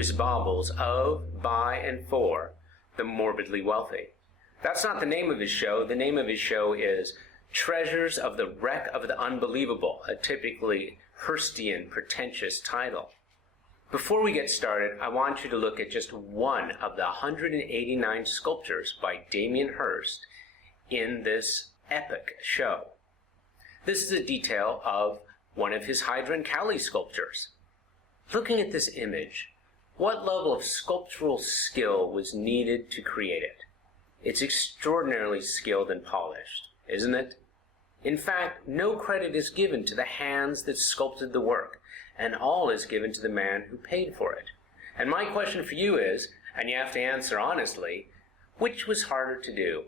whose baubles of, by, and for the morbidly wealthy. That's not the name of his show. The name of his show is Treasures of the Wreck of the Unbelievable, a typically Hirstian, pretentious title. Before we get started, I want you to look at just one of the 189 sculptures by Damien Hirst in this epic show. This is a detail of one of his Hydra and Cowley sculptures. Looking at this image, what level of sculptural skill was needed to create it? It's extraordinarily skilled and polished, isn't it? In fact, no credit is given to the hands that sculpted the work, and all is given to the man who paid for it. And my question for you is, and you have to answer honestly, which was harder to do?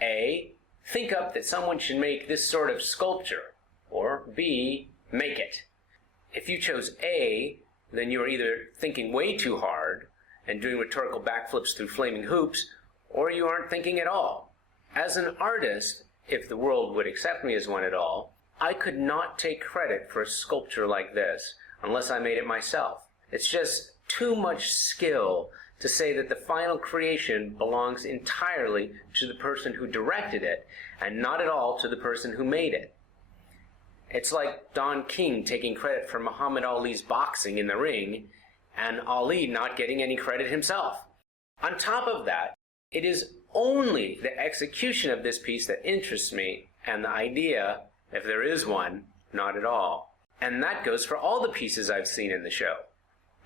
A, think up that someone should make this sort of sculpture, or B, make it. If you chose A, then you are either thinking way too hard and doing rhetorical backflips through flaming hoops, or you aren't thinking at all. As an artist, if the world would accept me as one at all, I could not take credit for a sculpture like this unless I made it myself. It's just too much skill to say that the final creation belongs entirely to the person who directed it and not at all to the person who made it. It's like Don King taking credit for Muhammad Ali's boxing in the ring and Ali not getting any credit himself. On top of that, it is only the execution of this piece that interests me, and the idea, if there is one, not at all. And that goes for all the pieces I've seen in the show.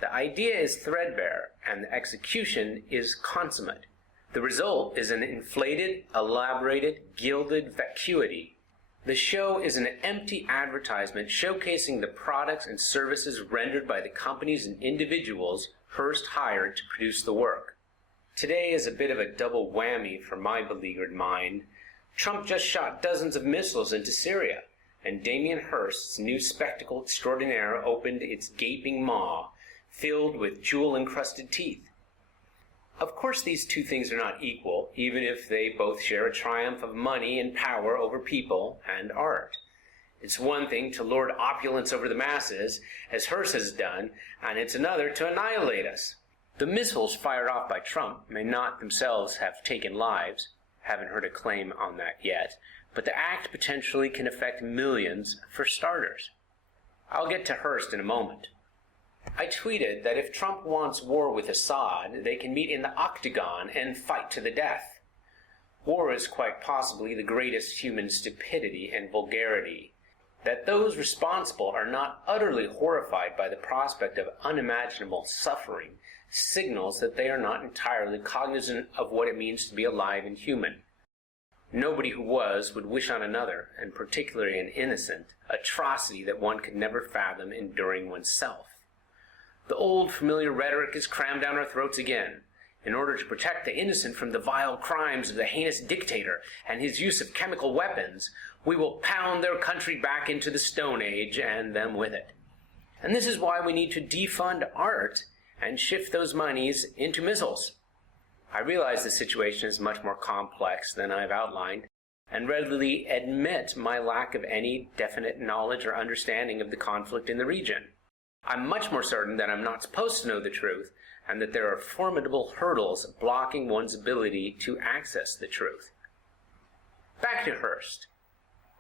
The idea is threadbare, and the execution is consummate. The result is an inflated, elaborated, gilded vacuity. The show is an empty advertisement showcasing the products and services rendered by the companies and individuals Hirst hired to produce the work. Today is a bit of a double whammy for my beleaguered mind. Trump just shot dozens of missiles into Syria, and Damien Hirst's new spectacle extraordinaire opened its gaping maw, filled with jewel-encrusted teeth. Of course these two things are not equal, even if they both share a triumph of money and power over people and art. It's one thing to lord opulence over the masses, as Hirst has done, and it's another to annihilate us. The missiles fired off by Trump may not themselves have taken lives, haven't heard a claim on that yet, but the act potentially can affect millions for starters. I'll get to Hirst in a moment. I tweeted that if Trump wants war with Assad, they can meet in the octagon and fight to the death. War is quite possibly the greatest human stupidity and vulgarity. That those responsible are not utterly horrified by the prospect of unimaginable suffering signals that they are not entirely cognizant of what it means to be alive and human. Nobody who was would wish on another, and particularly an innocent, atrocity that one could never fathom enduring oneself. The old familiar rhetoric is crammed down our throats again. In order to protect the innocent from the vile crimes of the heinous dictator and his use of chemical weapons, we will pound their country back into the Stone Age and them with it. And this is why we need to defund art and shift those monies into missiles. I realize the situation is much more complex than I've outlined, and readily admit my lack of any definite knowledge or understanding of the conflict in the region. I'm much more certain that I'm not supposed to know the truth, and that there are formidable hurdles blocking one's ability to access the truth. Back to Hirst.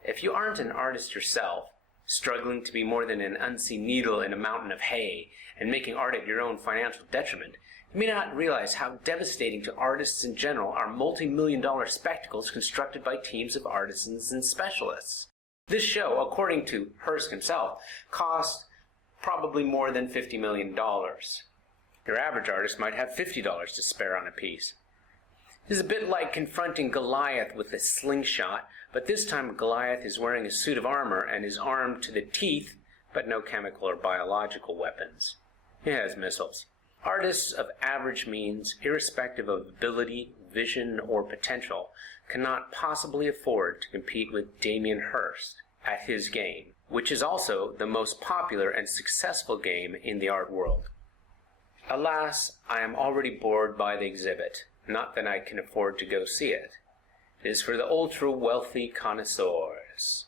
If you aren't an artist yourself, struggling to be more than an unseen needle in a mountain of hay, and making art at your own financial detriment, you may not realize how devastating to artists in general are multi-million-dollar spectacles constructed by teams of artisans and specialists. This show, according to Hirst himself, cost probably more than $50 million. Your average artist might have $50 to spare on a piece. It is a bit like confronting Goliath with a slingshot, but this time Goliath is wearing a suit of armor and is armed to the teeth, but no chemical or biological weapons. He has missiles. Artists of average means, irrespective of ability, vision, or potential, cannot possibly afford to compete with Damien Hirst at his game, which is also the most popular and successful game in the art world. Alas, I am already bored by the exhibit, not that I can afford to go see it. It is for the ultra-wealthy connoisseurs.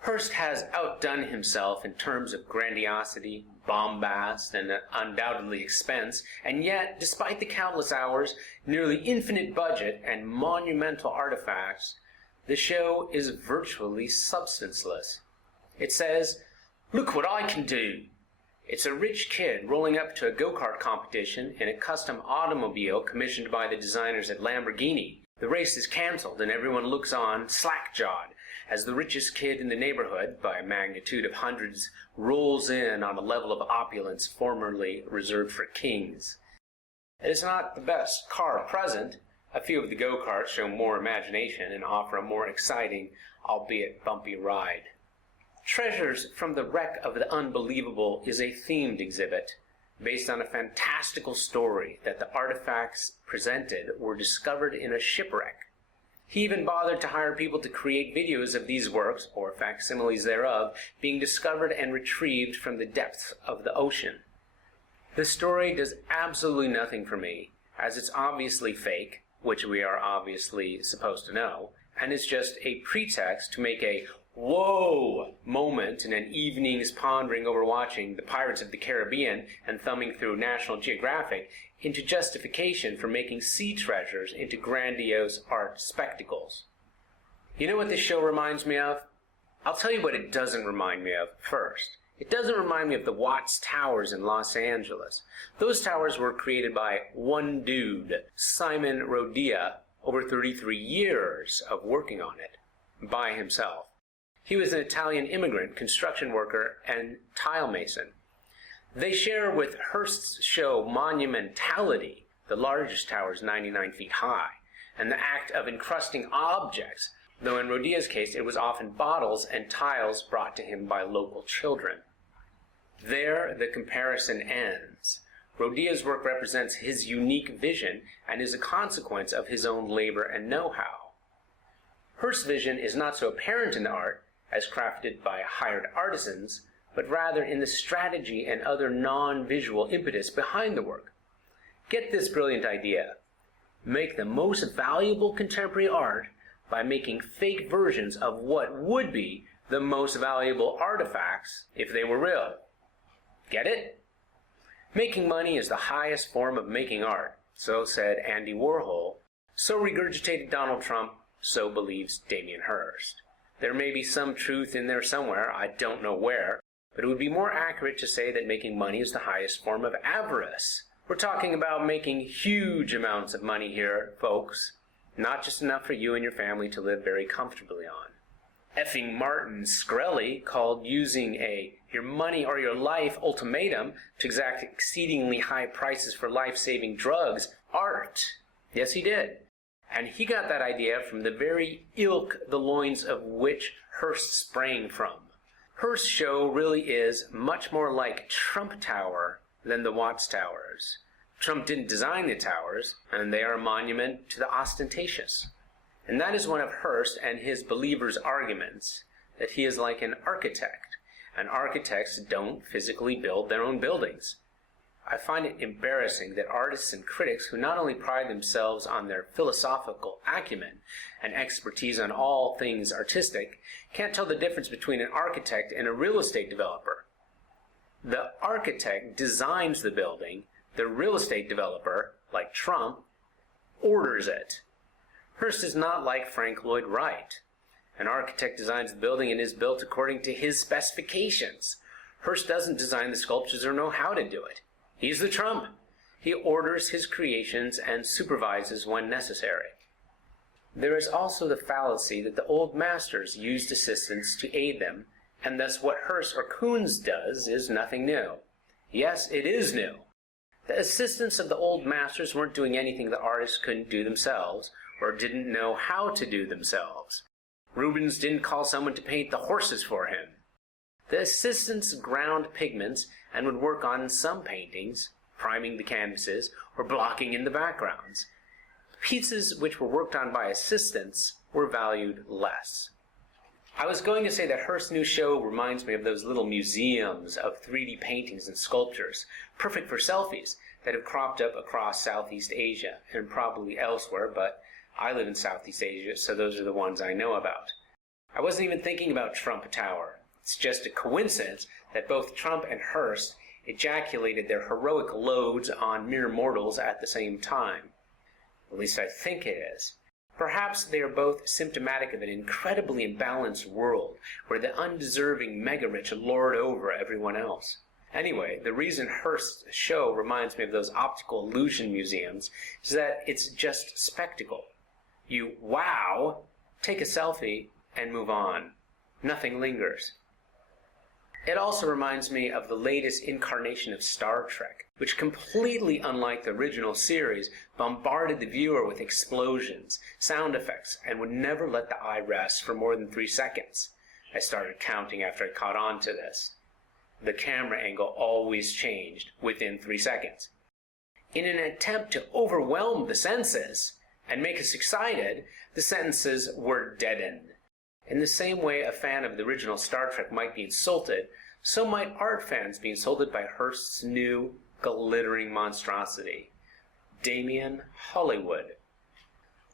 Hirst has outdone himself in terms of grandiosity, bombast, and undoubtedly expense, and yet, despite the countless hours, nearly infinite budget, and monumental artifacts, the show is virtually substanceless. It says, "Look what I can do." It's a rich kid rolling up to a go-kart competition in a custom automobile commissioned by the designers at Lamborghini. The race is cancelled and everyone looks on slack-jawed as the richest kid in the neighborhood, by a magnitude of hundreds, rolls in on a level of opulence formerly reserved for kings. It is not the best car present. A few of the go-karts show more imagination and offer a more exciting, albeit bumpy ride. Treasures from the Wreck of the Unbelievable is a themed exhibit based on a fantastical story that the artifacts presented were discovered in a shipwreck. He even bothered to hire people to create videos of these works, or facsimiles thereof, being discovered and retrieved from the depths of the ocean. The story does absolutely nothing for me, as it's obviously fake, which we are obviously supposed to know, and is just a pretext to make a whoa moment in an evening's pondering over watching the Pirates of the Caribbean and thumbing through National Geographic into justification for making sea treasures into grandiose art spectacles. You know what this show reminds me of? I'll tell you what it doesn't remind me of first. It doesn't remind me of the Watts Towers in Los Angeles. Those towers were created by one dude, Simon Rodia, over 33 years of working on it, by himself. He was an Italian immigrant, construction worker, and tile mason. They share with Hirst's show Monumentality, the largest tower is 99 feet high, and the act of encrusting objects, though in Rodia's case it was often bottles and tiles brought to him by local children. There the comparison ends. Rodia's work represents his unique vision and is a consequence of his own labor and know-how. Hirst's vision is not so apparent in the art, as crafted by hired artisans, but rather in the strategy and other non-visual impetus behind the work. Get this brilliant idea. Make the most valuable contemporary art by making fake versions of what would be the most valuable artifacts if they were real. Get it? Making money is the highest form of making art, so said Andy Warhol, so regurgitated Donald Trump, so believes Damien Hirst. There may be some truth in there somewhere, I don't know where, but it would be more accurate to say that making money is the highest form of avarice. We're talking about making huge amounts of money here, folks, not just enough for you and your family to live very comfortably on. Effing Martin Shkreli called using a your money or your life ultimatum to exact exceedingly high prices for life-saving drugs art. Yes, he did. And he got that idea from the very ilk the loins of which Hirst sprang from. Hirst's show really is much more like Trump Tower than the Watts Towers. Trump didn't design the towers, and they are a monument to the ostentatious. And that is one of Hirst and his believers' arguments, that he is like an architect, and architects don't physically build their own buildings. I find it embarrassing that artists and critics who not only pride themselves on their philosophical acumen and expertise on all things artistic can't tell the difference between an architect and a real estate developer. The architect designs the building, the real estate developer, like Trump, orders it. Hirst is not like Frank Lloyd Wright. An architect designs the building and is built according to his specifications. Hirst doesn't design the sculptures or know how to do it. He's the Trump. He orders his creations and supervises when necessary. There is also the fallacy that the old masters used assistants to aid them, and thus what Hirst or Koons does is nothing new. Yes, it is new. The assistants of the old masters weren't doing anything the artists couldn't do themselves, or didn't know how to do themselves. Rubens didn't call someone to paint the horses for him. The assistants ground pigments and would work on some paintings, priming the canvases or blocking in the backgrounds. Pieces which were worked on by assistants were valued less. I was going to say that Hirst's new show reminds me of those little museums of 3D paintings and sculptures, perfect for selfies, that have cropped up across Southeast Asia and probably elsewhere, but I live in Southeast Asia, so those are the ones I know about. I wasn't even thinking about Trump Tower. It's just a coincidence that both Trump and Hirst ejaculated their heroic loads on mere mortals at the same time. At least I think it is. Perhaps they are both symptomatic of an incredibly imbalanced world where the undeserving mega-rich lord over everyone else. Anyway, the reason Hirst's show reminds me of those optical illusion museums is that it's just spectacle. You wow, take a selfie, and move on. Nothing lingers. It also reminds me of the latest incarnation of Star Trek, which, completely unlike the original series, bombarded the viewer with explosions, sound effects, and would never let the eye rest for more than 3 seconds. I started counting after I caught on to this. The camera angle always changed within 3 seconds. In an attempt to overwhelm the senses and make us excited, the sentences were deadened. In the same way a fan of the original Star Trek might be insulted, so might art fans be insulted by Hirst's new, glittering monstrosity. Damien Hollywood.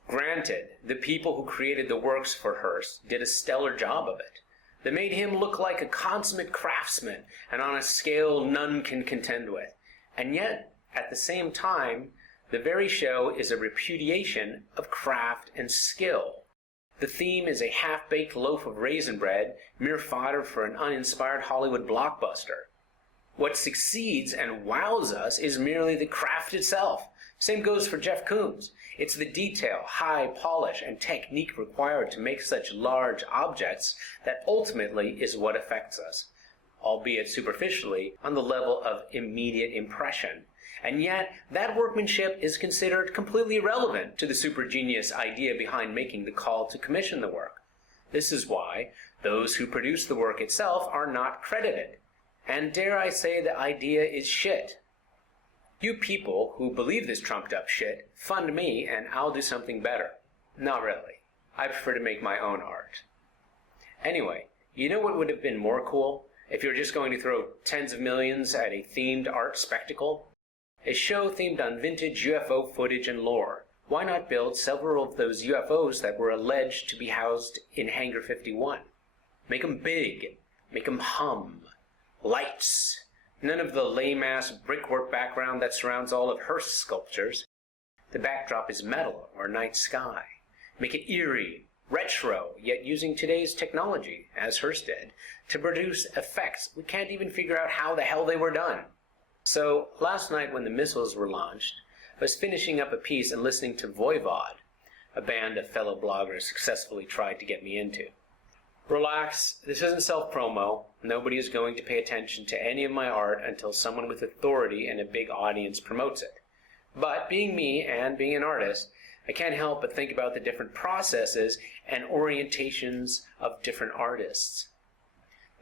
Granted, the people who created the works for Hirst did a stellar job of it. They made him look like a consummate craftsman and on a scale none can contend with. And yet, at the same time, the very show is a repudiation of craft and skill. The theme is a half-baked loaf of raisin bread, mere fodder for an uninspired Hollywood blockbuster. What succeeds and wows us is merely the craft itself. Same goes for Jeff Koons. It's the detail, high polish, and technique required to make such large objects that ultimately is what affects us, albeit superficially, on the level of immediate impression. And yet, that workmanship is considered completely irrelevant to the super genius idea behind making the call to commission the work. This is why those who produce the work itself are not credited. And dare I say the idea is shit. You people who believe this trumped up shit, fund me and I'll do something better. Not really. I prefer to make my own art. Anyway, you know what would have been more cool? If you're just going to throw tens of millions at a themed art spectacle? A show themed on vintage UFO footage and lore. Why not build several of those UFOs that were alleged to be housed in Hangar 51? Make them big. Make them hum. Lights. None of the lame-ass brickwork background that surrounds all of Hirst's sculptures. The backdrop is metal or night sky. Make it eerie, retro, yet using today's technology, as Hirst did, to produce effects we can't even figure out how the hell they were done. So, last night when the missiles were launched, I was finishing up a piece and listening to Voivod, a band a fellow blogger successfully tried to get me into. Relax, this isn't self-promo. Nobody is going to pay attention to any of my art until someone with authority and a big audience promotes it. But being me and being an artist, I can't help but think about the different processes and orientations of different artists.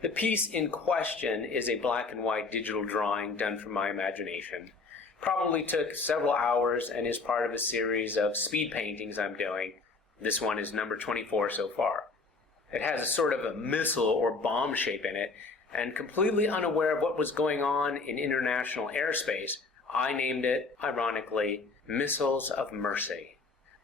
The piece in question is a black and white digital drawing done from my imagination. Probably took several hours and is part of a series of speed paintings I'm doing. This one is number 24 so far. It has a sort of a missile or bomb shape in it, and completely unaware of what was going on in international airspace, I named it, ironically, Missiles of Mercy.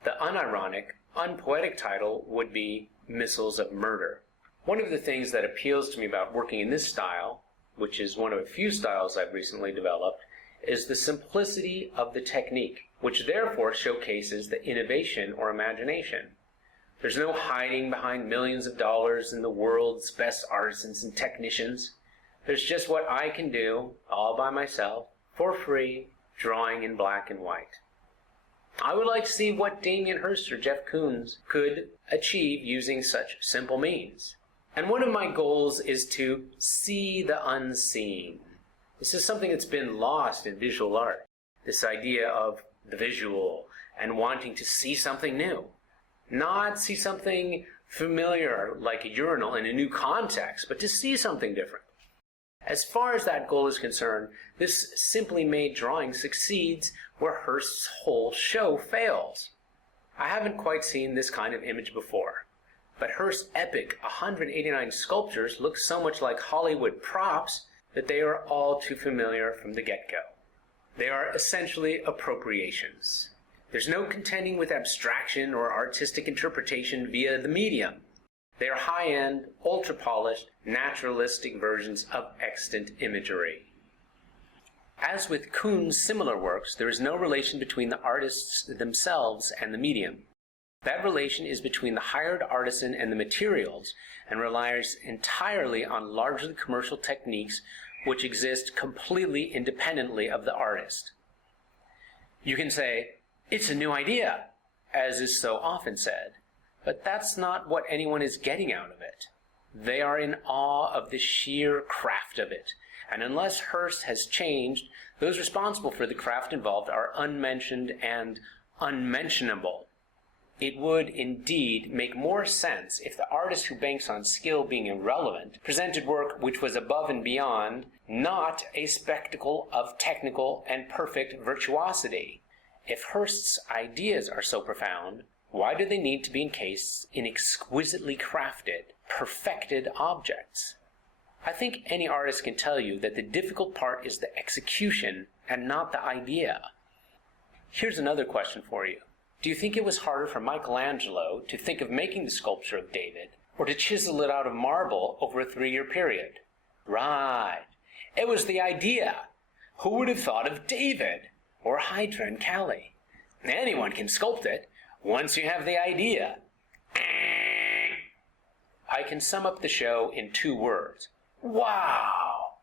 The unironic, unpoetic title would be Missiles of Murder. One of the things that appeals to me about working in this style, which is one of a few styles I've recently developed, is the simplicity of the technique, which therefore showcases the innovation or imagination. There's no hiding behind millions of dollars and the world's best artisans and technicians. There's just what I can do, all by myself, for free, drawing in black and white. I would like to see what Damien Hirst or Jeff Koons could achieve using such simple means. And one of my goals is to see the unseen. This is something that's been lost in visual art. This idea of the visual and wanting to see something new. Not see something familiar like a urinal in a new context, but to see something different. As far as that goal is concerned, this simply made drawing succeeds where Hirst's whole show fails. I haven't quite seen this kind of image before, but Hirst's epic 189 sculptures look so much like Hollywood props that they are all too familiar from the get-go. They are essentially appropriations. There's no contending with abstraction or artistic interpretation via the medium. They are high-end, ultra-polished, naturalistic versions of extant imagery. As with Kuhn's similar works, there is no relation between the artists themselves and the medium. That relation is between the hired artisan and the materials, and relies entirely on largely commercial techniques which exist completely independently of the artist. You can say, "It's a new idea," as is so often said, but that's not what anyone is getting out of it. They are in awe of the sheer craft of it, and unless Hirst has changed, those responsible for the craft involved are unmentioned and unmentionable. It would indeed make more sense if the artist who banks on skill being irrelevant presented work which was above and beyond, not a spectacle of technical and perfect virtuosity. If Hirst's ideas are so profound, why do they need to be encased in exquisitely crafted, perfected objects? I think any artist can tell you that the difficult part is the execution and not the idea. Here's another question for you. Do you think it was harder for Michelangelo to think of making the sculpture of David, or to chisel it out of marble over a 3-year period? Right. It was the idea. Who would have thought of David, or Hydra and Kali? Anyone can sculpt it, once you have the idea. I can sum up the show in 2 words. Wow!